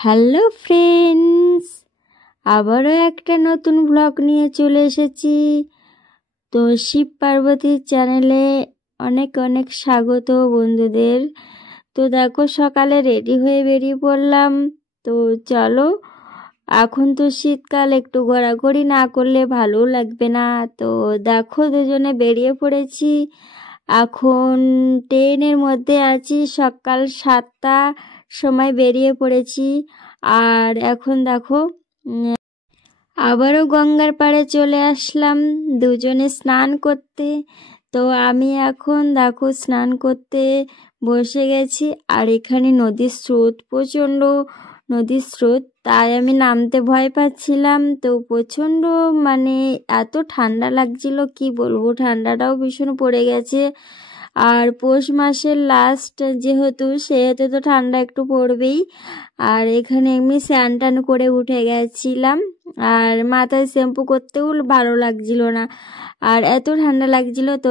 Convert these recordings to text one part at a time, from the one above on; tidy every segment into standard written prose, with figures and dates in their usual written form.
Hello friends, আবারও একটা নতুন ব্লগ নিয়ে চলে এসেছি। তো শিব পার্বতীর চ্যানেলে অনেক অনেক স্বাগত বন্ধুদের। তো দেখো, সকালে রেডি হয়ে বেরিয়ে পড়লাম। তো চলো, এখন তো শীতকাল, একটু ঘোরাঘুরি না করলে ভালো লাগবে না। তো দেখো, দুজনে বেরিয়ে পড়েছি। এখন ট্রেনের মধ্যে আছি, সকাল 7টা সময় বেরিয়ে পড়েছি। আর এখন দেখো, আবারও গঙ্গার পাড়ে চলে আসলাম দুজনে স্নান করতে। তো আমি এখন দেখো স্নান করতে বসে গেছি। আর এখানে নদীর স্রোত, প্রচণ্ড নদীর স্রোত, তাই আমি নামতে ভয় পাচ্ছিলাম। তো প্রচণ্ড মানে এত ঠান্ডা লাগছিল, কি বলবো, ঠান্ডাটাও ভীষণ পড়ে গেছে। আর পৌষ মাসের লাস্ট যেহেতু, সেহেতু তো ঠান্ডা একটু পড়বেই। আর এখানে এমনি স্নান টান করে উঠে গেছিলাম। আর মাথায় শ্যাম্পু করতেও ভালো লাগছিল না, আর এত ঠান্ডা লাগছিল। তো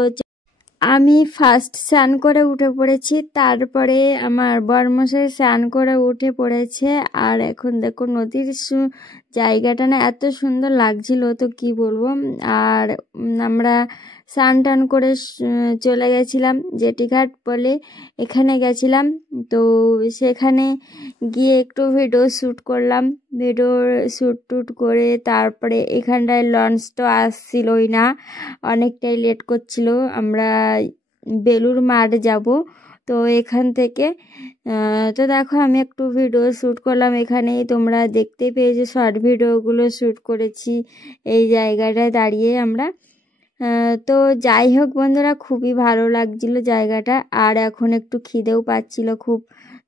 আমি ফার্স্ট স্নান করে উঠে পড়েছি, তারপরে আমার বরমশাই স্নান করে উঠে পড়েছে। আর এখন দেখো নদীর জায়গাটা না এত সুন্দর লাগছিল, তো কি বলবো। আর আমরা স্নান টান করে চলে গেছিলাম জেটিঘাট বলে, এখানে গেছিলাম। তো সেখানে গিয়ে একটু ভিডিও শ্যুট করলাম। ভিডিও শ্যুট টুট করে তারপরে এখানটায় লঞ্চ তো আসছিলই না, অনেকটাই লেট করছিল। আমরা বেলুর মাঠ যাব, তো এখান থেকে তো দেখো আমি একটু ভিডিও শ্যুট করলাম এখানেই, তোমরা দেখতেই পেয়েছো শর্ট ভিডিওগুলো শ্যুট করেছি এই জায়গাটায় দাঁড়িয়ে আমরা। তো যাই হোক বন্ধুরা, খুবই ভালো লাগছিল জায়গাটা। আর এখন একটু খিদেও পাচ্ছিল খুব।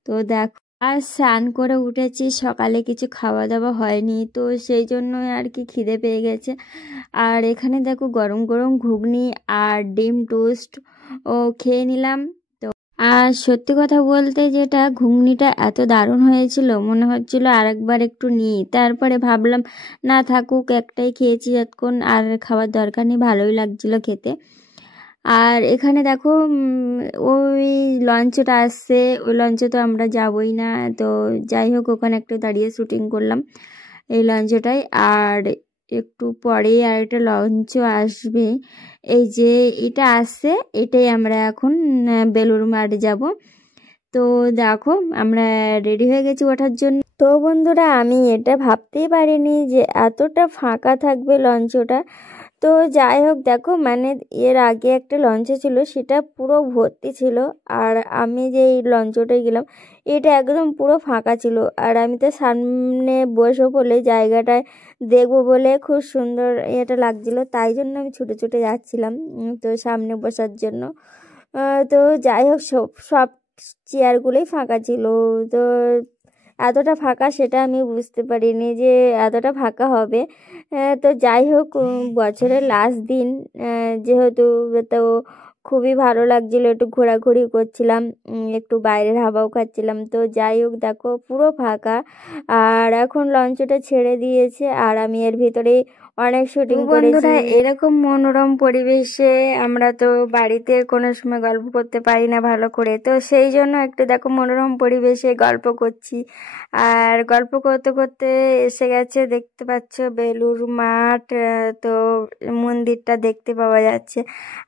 তো দেখো, আর স্নান করে উঠেছি, সকালে কিছু খাওয়া দাওয়া হয়নি, তো সেই জন্যই আর কি খিদে পেয়ে গেছে। আর এখানে দেখো গরম গরম ঘুগনি আর ডিম টোস্ট ও খেয়ে নিলাম। তো আর সত্যি কথা বলতে, যেটা ঘুগনিটা এত দারুণ হয়েছিল, মনে হচ্ছিল আরেকবার একটু নিই। তারপরে ভাবলাম না থাকুক, একটাই খেয়েছি যতক্ষণ, আর খাওয়ার দরকার নেই, ভালোই লাগছিল খেতে। আর এখানে দেখো ওই লঞ্চটা আসছে, ওই লঞ্চে তো আমরা যাবই না। তো যাই হোক, ওখানে একটু দাঁড়িয়ে শুটিং করলাম এই লঞ্চটায়। আর একটু পরে আর একটা লঞ্চও আসবে, এই যে এটা আসছে, এটাই আমরা এখন বেলুর মাঠ যাব। তো দেখো আমরা রেডি হয়ে গেছি ওঠার জন্য। তো বন্ধুরা, আমি এটা ভাবতেই পারিনি যে এতটা ফাঁকা থাকবে লঞ্চটা। তো যাই হোক, দেখো মানে এর আগে একটা লঞ্চে ছিল, সেটা পুরো ভর্তি ছিল। আর আমি যে এই লঞ্চটায় গেলাম, এটা একদম পুরো ফাঁকা ছিল। আর আমি তো সামনে বসে পড়লে জায়গাটায় দেখবো বলে খুব সুন্দর এটা লাগছিল, তাই জন্য আমি ছুটে ছুটে যাচ্ছিলাম তো সামনে বসার জন্য। তো যাই হোক, সব সব চেয়ারগুলোই ফাঁকা ছিল। তো এতটা ফাঁকা সেটা আমি বুঝতে পারিনি যে এতটা ফাঁকা হবে। তো যাই হোক, বছরের লাস্ট দিন যেহেতু, তো খুবই ভালো লাগছিল, একটু ঘোরাঘুরি করছিলাম, একটু বাইরের হাওয়াও খাচ্ছিলাম। তো যাই হোক, দেখো পুরো ফাঁকা। আর এখন লঞ্চটা ছেড়ে দিয়েছে, আর আমি এর ভিতরে অনেক শুটিং করেছি। এরকম মনোরম পরিবেশে আমরা তো বাড়িতে কোনো সময় গল্প করতে পারি না ভালো করে, তো সেই জন্য একটু দেখো মনোরম পরিবেশে গল্প করছি। আর গল্প করতে করতে এসে গেছে, দেখতে পাচ্ছ বেলুর মাঠ। তো মন্দিরটা দেখতে পাওয়া যাচ্ছে।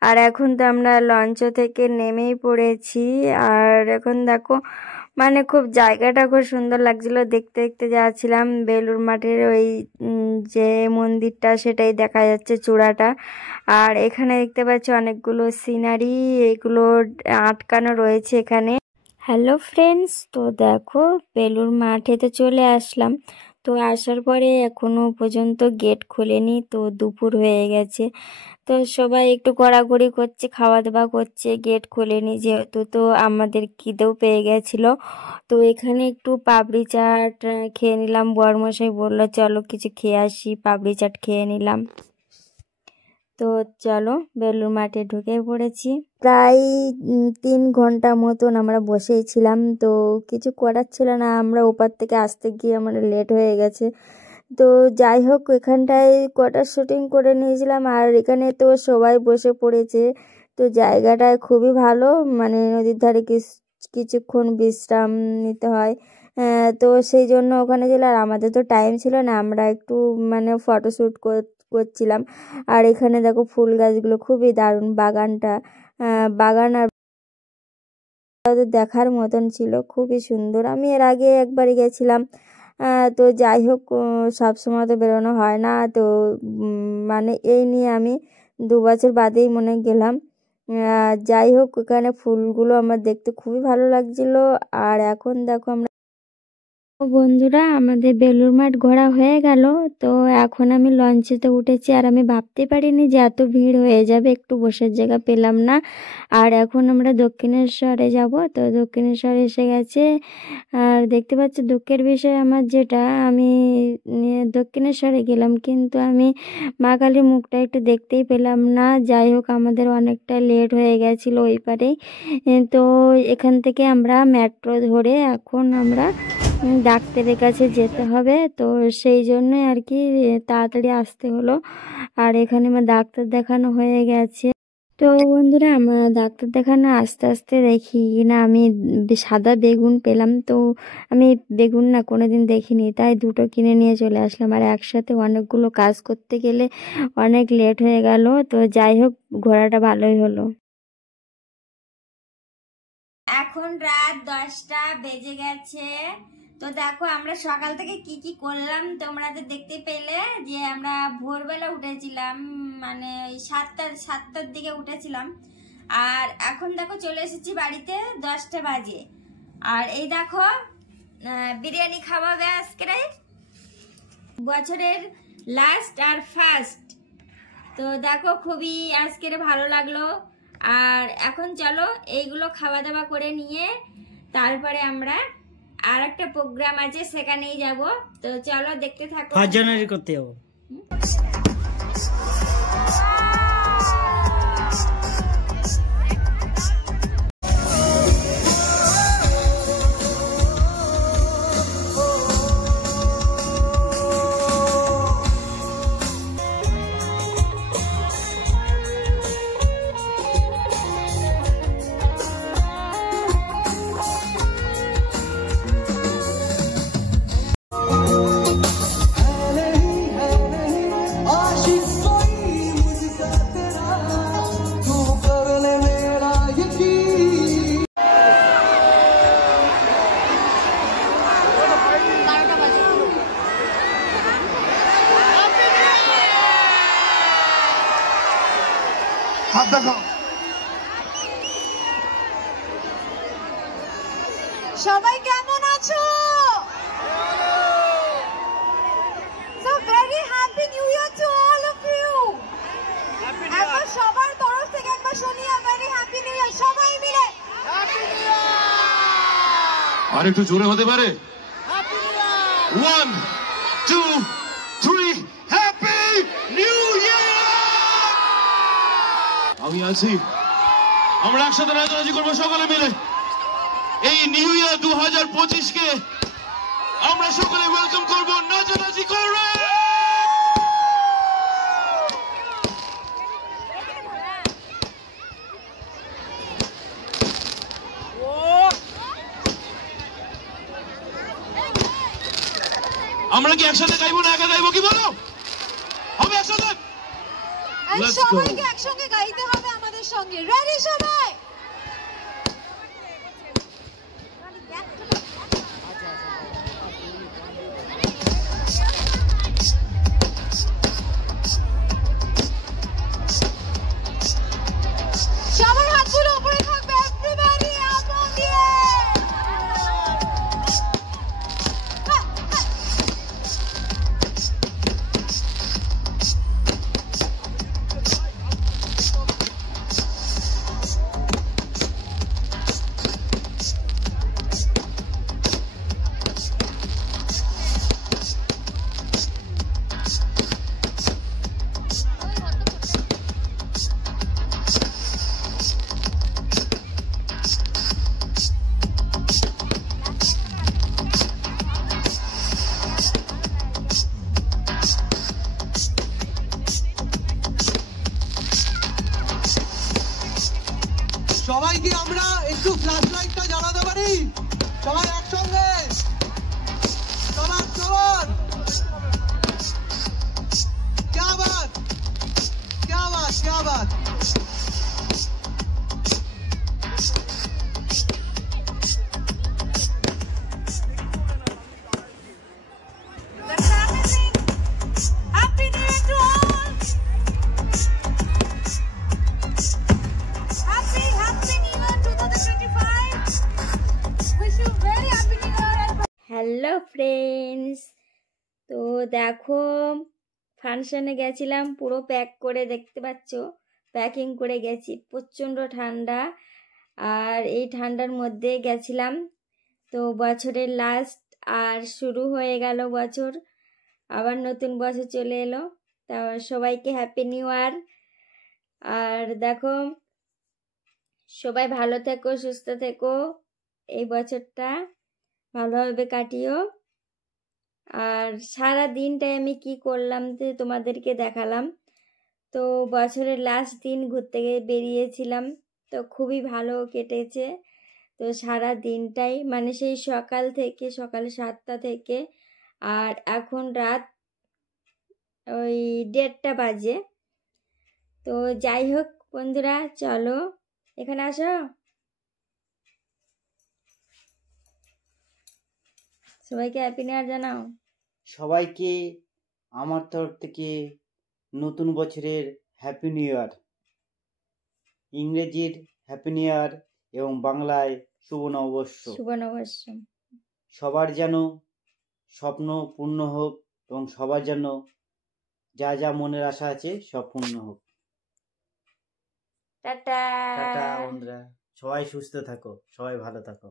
আর এখন তো আমরা লঞ্চ থেকে নেমেই পড়েছি। আর এখন দেখো মানে খুব জায়গাটা খুব সুন্দর লাগছিল, দেখতে দেখতে যাচ্ছিলাম। বেলুর মাঠের ওই যে মন্দিরটা, সেটাই দেখা যাচ্ছে চূড়াটা। আর এখানে দেখতে পাচ্ছি অনেকগুলো সিনারি, এগুলো আটকানো রয়েছে এখানে। হ্যালো ফ্রেন্ডস, তো দেখো বেলুর মাঠেতে চলে আসলাম। তো আসার পরে এখনো পর্যন্ত গেট খোলেনি, তো দুপুর হয়ে গেছে। তো সবাই একটু ঘোরাঘুরি করছে, খাওয়া দাওয়া করছে, গেট খোলেনি যেহেতু। তো আমাদের খিদেও পেয়ে গেছিলো, তো এখানে একটু পাপড়ি চাট খেয়ে নিলাম। বরমশাই বললো চলো কিছু খেয়ে আসি, পাপড়ি চাট খেয়ে নিলাম। তো চলো বেলুর মাঠে ঢুকে পড়েছি। প্রায় 3 ঘন্টা মতন আমরা বসেই ছিলাম, তো কিছু করার ছিল না, আমরা ওপার থেকে আসতে গিয়ে আমরা লেট হয়ে গেছে। তো যাই হোক, এখানটায় কটা শুটিং করে নিয়েছিলাম। আর এখানে তো সবাই বসে পড়েছে, তো জায়গাটায় খুবই ভালো, মানে নদীর ধারে কিছুক্ষণ বিশ্রাম নিতে হয়, তো সেই জন্য ওখানে ছিল। আর আমাদের তো টাইম ছিল না, আমরা একটু মানে ফটোশ্যুট করছিলাম। আর এখানে দেখো ফুল গাছগুলো খুবই দারুণ, বাগান আর দেখার মতন ছিল, খুবই সুন্দর। আমি এর আগে একবারই গেছিলাম। তো যাই হোক, সবসময় তো বেরোনো হয় না, তো মানে এই নিয়ে আমি 2 বছর বাদেই মনে গেলাম। যাই হোক, ওখানে ফুলগুলো আমার দেখতে খুবই ভালো লাগছিল। আর এখন দেখো আমরা বন্ধুরা আমাদের বেলুড় মাঠ ঘোরা হয়ে গেল। তো এখন আমি লঞ্চেতে উঠেছি, আর আমি ভাবতে পারিনি যে এত ভিড় হয়ে যাবে, একটু বসার জায়গা পেলাম না। আর এখন আমরা দক্ষিণেশ্বরে যাব। তো দক্ষিণেশ্বর এসে গেছে। আর দেখতে পাচ্ছি দুঃখের বিষয় আমার যেটা, আমি দক্ষিণেশ্বরে গেলাম কিন্তু আমি মা কালীর মুখটা একটু দেখতেই পেলাম না। যাই হোক, আমাদের অনেকটা লেট হয়ে গেছিলো ওই পারেই। তো এখান থেকে আমরা মেট্রো ধরে এখন আমরা ডাক্তারের কাছে যেতে হবে। তো সেই জন্যই আর কি তাড়াতাড়ি আসতে হলো। আর এখানে আমার ডাক্তার দেখানো হয়ে গেছে। তো বন্ধুরা, আমার ডাক্তার দেখানো আস্তে আস্তে দেখি না আমি সাদা বেগুন পেলাম। তো আমি বেগুন না কোনোদিন দেখিনি, তাই দুটো কিনে নিয়ে চলে আসলাম। আর একসাথে অনেকগুলো কাজ করতে গেলে অনেক লেট হয়ে গেল। তো যাই হোক, ঘোরাটা ভালোই হলো। এখন রাত 10টা বেজে গেছে। তো দেখো আমরা সকাল থেকে কি কি করলাম তোমরা তো দেখতে পেলে, যে আমরা ভোরবেলা উঠেছিলাম, মানে ওই 7টার দিকে উঠেছিলাম। আর এখন দেখো চলে এসেছি বাড়িতে 10টা বাজে। আর এই দেখো বিরিয়ানি খাওয়াবে আজকে বছরের লাস্ট আর ফার্স্ট। তো দেখো খুবই আজকের ভালো লাগলো। আর এখন চলো এইগুলো খাওয়া দাওয়া করে নিয়ে তারপরে আমরা আর একটা প্রোগ্রাম আছে সেখানেই যাব। তো চলো দেখতে থাকো। 5 জানুয়ারি করতে যাবো। হাত দেখাও। সবাই কেমন আছো? So very happy new year to all of you. একবার সবার তরফ থেকে একবার শুনি very happy new year সবাই মিলে। Happy new year. আর একটু জোরে হতে পারে? Happy new year. 1 2 3 happy new year. আমি আছি, আমরা একসাথে নাচানাচি করবো সকলে মিলে। এই নিউ ইয়ার 2025 কে আমরা সকলে ওয়েলকাম করবো, নাচানাচি করবে। আমরা কি একসাথে গাইবো না একা গাইবো, কি বলো? হবে একসাথে? সবাইকে একসঙ্গে গাইতে হবে আমাদের সঙ্গে। রেডি সবাই? সবার হাতগুলো উপরে থাকবে। এভরিবডি আপ অন দি সবাই কি আমরা একটু ফ্ল্যাশ লাইটটা জ্বালাতে পারি? সবাই একসঙ্গে হ্যালো ফ্রেন্ডস, তো দেখো ফাংশনে গেছিলাম, পুরো প্যাক করে, দেখতে পাচ্ছ প্যাকিং করে গেছি, প্রচণ্ড ঠান্ডা। আর এই ঠান্ডার মধ্যে গেছিলাম। তো বছরের লাস্ট আর শুরু হয়ে গেল বছর, আবার নতুন বছর চলে এলো। তা সবাইকে হ্যাপি নিউ ইয়ার। আর দেখো সবাই ভালো থেকো, সুস্থ থেকো, এই বছরটা ভালোভাবে কাটিও। আর সারা দিনটায় আমি কি করলাম তো তোমাদেরকে দেখালাম। তো বছরের লাস্ট দিন ঘুরতে বেরিয়েছিলাম, তো খুবই ভালো কেটেছে। তো সারা দিনটাই মানে সেই সকাল 7টা থেকে আর এখন রাত ওই 1:30 বাজে। তো যাই হোক বন্ধুরা, চলো এখানে আসো, সবাইকে হ্যাপি নিউ ইয়ার জানাও। সবাইকে আমার তরফ থেকে নতুন বছরের হ্যাপি নিউ ইয়ার, ইংরেজির হ্যাপি নিউ ইয়ার এবং বাংলায় শুভ নববর্ষ। শুভ নববর্ষ। সবার যেন স্বপ্ন পূর্ণ হোক এবং সবার যেন যা যা মনের আশা আছে সব পূর্ণ হোক। টাটা। টাটা বন্ধুরা, সবাই সুস্থ থাকো, সবাই ভালো থাকো।